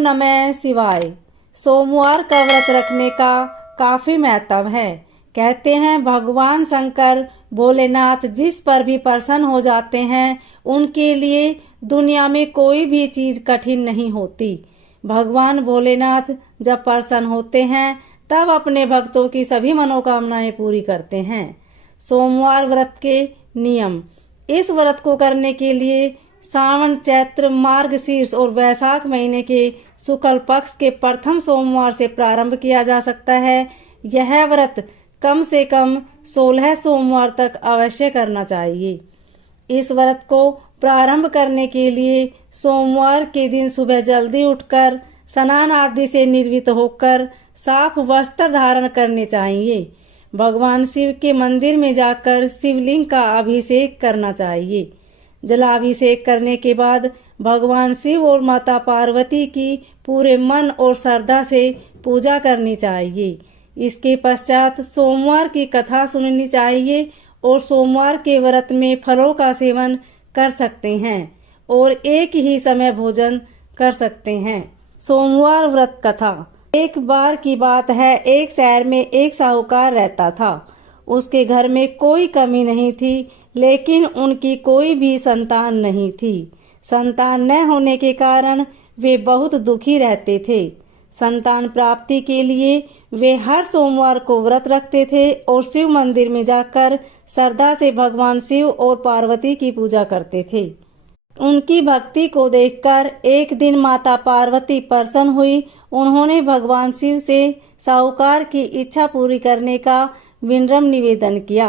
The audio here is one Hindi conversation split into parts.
नमः शिवाय। सोमवार का व्रत रखने का काफी महत्व है। कहते हैं भगवान शंकर भोलेनाथ जिस पर भी प्रसन्न हो जाते हैं उनके लिए दुनिया में कोई भी चीज कठिन नहीं होती। भगवान भोलेनाथ जब प्रसन्न होते हैं तब अपने भक्तों की सभी मनोकामनाएं पूरी करते हैं। सोमवार व्रत के नियम। इस व्रत को करने के लिए सावन, चैत्र, मार्गशीर्ष और वैशाख महीने के शुक्ल पक्ष के प्रथम सोमवार से प्रारंभ किया जा सकता है। यह व्रत कम से कम 16 सोमवार तक अवश्य करना चाहिए। इस व्रत को प्रारंभ करने के लिए सोमवार के दिन सुबह जल्दी उठकर स्नान आदि से निर्वित होकर साफ वस्त्र धारण करने चाहिए। भगवान शिव के मंदिर में जाकर शिवलिंग का अभिषेक करना चाहिए। जलाभिषेक करने के बाद भगवान शिव और माता पार्वती की पूरे मन और श्रद्धा से पूजा करनी चाहिए। इसके पश्चात सोमवार की कथा सुननी चाहिए और सोमवार के व्रत में फलों का सेवन कर सकते हैं और एक ही समय भोजन कर सकते हैं। सोमवार व्रत कथा। एक बार की बात है, एक शहर में एक साहूकार रहता था। उसके घर में कोई कमी नहीं थी, लेकिन उनकी कोई भी संतान नहीं थी। संतान न होने के कारण वे बहुत दुखी रहते थे। संतान प्राप्ति के लिए वे हर सोमवार को व्रत रखते थे और शिव मंदिर में जाकर श्रद्धा से भगवान शिव और पार्वती की पूजा करते थे। उनकी भक्ति को देखकर एक दिन माता पार्वती प्रसन्न हुई। उन्होंने भगवान शिव से साहूकार की इच्छा पूरी करने का विनम्र निवेदन किया।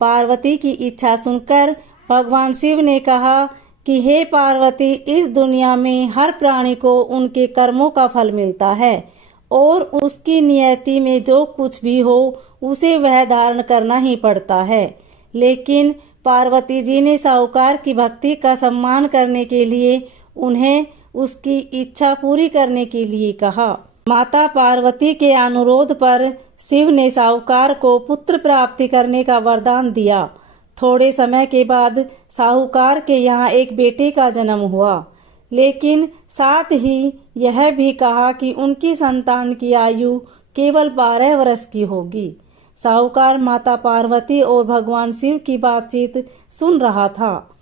पार्वती की इच्छा सुनकर भगवान शिव ने कहा कि हे पार्वती, इस दुनिया में हर प्राणी को उनके कर्मों का फल मिलता है और उसकी नियति में जो कुछ भी हो उसे वह धारण करना ही पड़ता है। लेकिन पार्वती जी ने साहूकार की भक्ति का सम्मान करने के लिए उन्हें उसकी इच्छा पूरी करने के लिए कहा। माता पार्वती के अनुरोध पर शिव ने साहूकार को पुत्र प्राप्ति करने का वरदान दिया। थोड़े समय के बाद साहूकार के यहाँ एक बेटे का जन्म हुआ, लेकिन साथ ही यह भी कहा कि उनकी संतान की आयु केवल 12 वर्ष की होगी। साहूकार माता पार्वती और भगवान शिव की बातचीत सुन रहा था।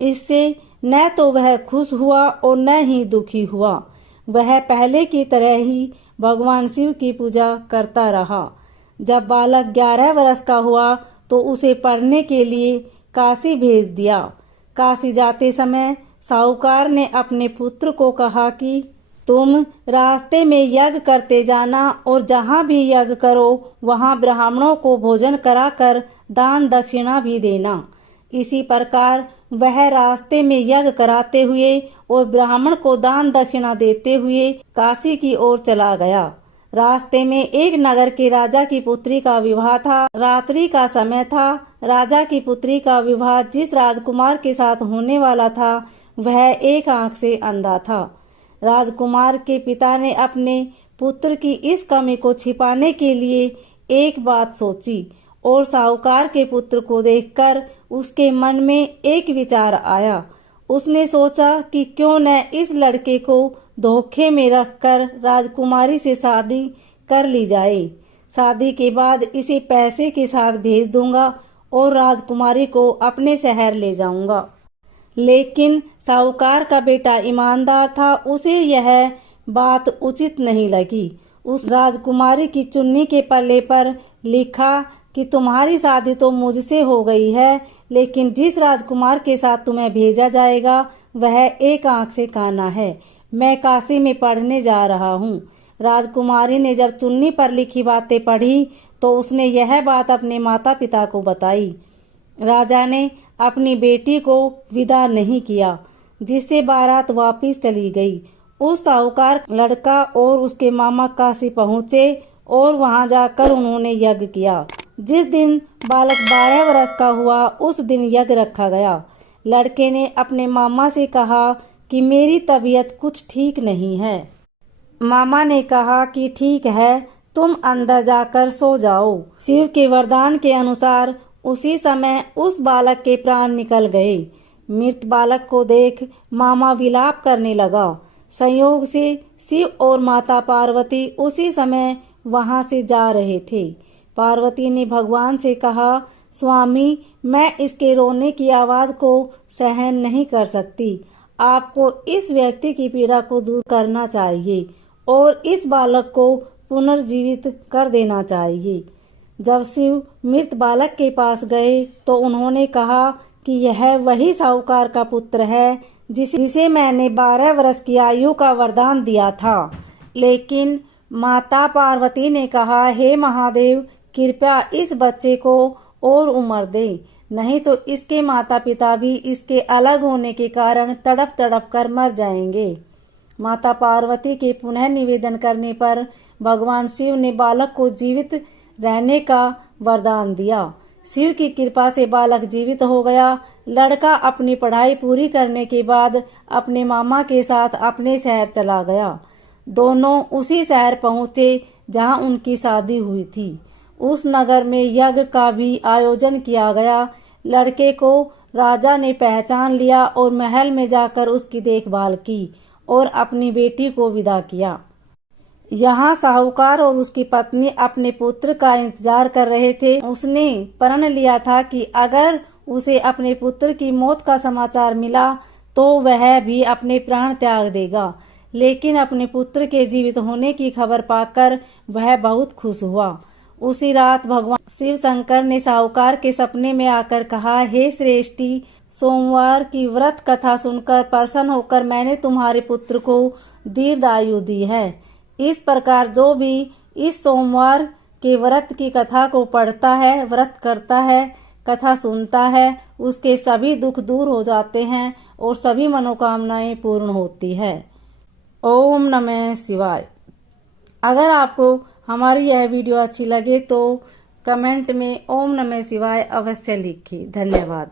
इससे न तो वह खुश हुआ और न ही दुखी हुआ। वह पहले की तरह ही भगवान शिव की पूजा करता रहा। जब बालक 11 वर्ष का हुआ तो उसे पढ़ने के लिए काशी भेज दिया। काशी जाते समय साहूकार ने अपने पुत्र को कहा कि तुम रास्ते में यज्ञ करते जाना और जहाँ भी यज्ञ करो वहाँ ब्राह्मणों को भोजन कराकर दान दक्षिणा भी देना। इसी प्रकार वह रास्ते में यज्ञ कराते हुए और ब्राह्मण को दान दक्षिणा देते हुए काशी की ओर चला गया। रास्ते में एक नगर के राजा की पुत्री का विवाह था। रात्रि का समय था। राजा की पुत्री का विवाह जिस राजकुमार के साथ होने वाला था वह एक आंख से अंधा था। राजकुमार के पिता ने अपने पुत्र की इस कमी को छिपाने के लिए एक बात सोची और साहूकार के पुत्र को देखकर उसके मन में एक विचार आया। उसने सोचा कि क्यों न इस लड़के को धोखे में रखकर राजकुमारी से शादी कर ली जाए। शादी के बाद इसे पैसे के साथ भेज दूंगा और राजकुमारी को अपने शहर ले जाऊंगा। लेकिन साहूकार का बेटा ईमानदार था, उसे यह बात उचित नहीं लगी। उस राजकुमारी की चुन्नी के पल्ले पर लिखा कि तुम्हारी शादी तो मुझसे हो गई है, लेकिन जिस राजकुमार के साथ तुम्हें भेजा जाएगा वह एक आंख से काना है। मैं काशी में पढ़ने जा रहा हूँ। राजकुमारी ने जब चुन्नी पर लिखी बातें पढ़ी तो उसने यह बात अपने माता पिता को बताई। राजा ने अपनी बेटी को विदा नहीं किया, जिससे बारात वापस चली गई। उस साहूकार लड़का और उसके मामा काशी पहुँचे और वहां जाकर उन्होंने यज्ञ किया। जिस दिन बालक 12 वर्ष का हुआ उस दिन यज्ञ रखा गया। लड़के ने अपने मामा से कहा कि मेरी तबीयत कुछ ठीक नहीं है। मामा ने कहा कि ठीक है, तुम अंदर जाकर सो जाओ। शिव के वरदान के अनुसार उसी समय उस बालक के प्राण निकल गए। मृत बालक को देख मामा विलाप करने लगा। संयोग से शिव और माता पार्वती उसी समय वहां से जा रहे थे। पार्वती ने भगवान से कहा, स्वामी, मैं इसके रोने की आवाज को सहन नहीं कर सकती। आपको इस व्यक्ति की पीड़ा को दूर करना चाहिए और इस बालक को पुनर्जीवित कर देना चाहिए। जब शिव मृत बालक के पास गए तो उन्होंने कहा कि यह वही साहूकार का पुत्र है जिसे मैंने 12 वर्ष की आयु का वरदान दिया था। लेकिन माता पार्वती ने कहा, हे महादेव, कृपया इस बच्चे को और उम्र दे, नहीं तो इसके माता पिता भी इसके अलग होने के कारण तड़प तड़प कर मर जाएंगे। माता पार्वती के पुनः निवेदन करने पर भगवान शिव ने बालक को जीवित रहने का वरदान दिया। शिव की कृपा से बालक जीवित हो गया। लड़का अपनी पढ़ाई पूरी करने के बाद अपने मामा के साथ अपने शहर चला गया। दोनों उसी शहर पहुंचे जहां उनकी शादी हुई थी। उस नगर में यज्ञ का भी आयोजन किया गया। लड़के को राजा ने पहचान लिया और महल में जाकर उसकी देखभाल की और अपनी बेटी को विदा किया। यहाँ साहूकार और उसकी पत्नी अपने पुत्र का इंतजार कर रहे थे। उसने प्रण लिया था कि अगर उसे अपने पुत्र की मौत का समाचार मिला तो वह भी अपने प्राण त्याग देगा। लेकिन अपने पुत्र के जीवित होने की खबर पाकर वह बहुत खुश हुआ। उसी रात भगवान शिव शंकर ने साहूकार के सपने में आकर कहा, हे श्रेष्ठी, सोमवार की व्रत कथा सुनकर प्रसन्न होकर मैंने तुम्हारे पुत्र को दीर्घायु दी है। इस प्रकार जो भी इस सोमवार के व्रत की कथा को पढ़ता है, व्रत करता है, कथा सुनता है, उसके सभी दुख दूर हो जाते हैं और सभी मनोकामनाएं पूर्ण होती है। ओम नमः शिवाय। अगर आपको हमारी यह वीडियो अच्छी लगे तो कमेंट में ओम नमः शिवाय अवश्य लिखिए। धन्यवाद।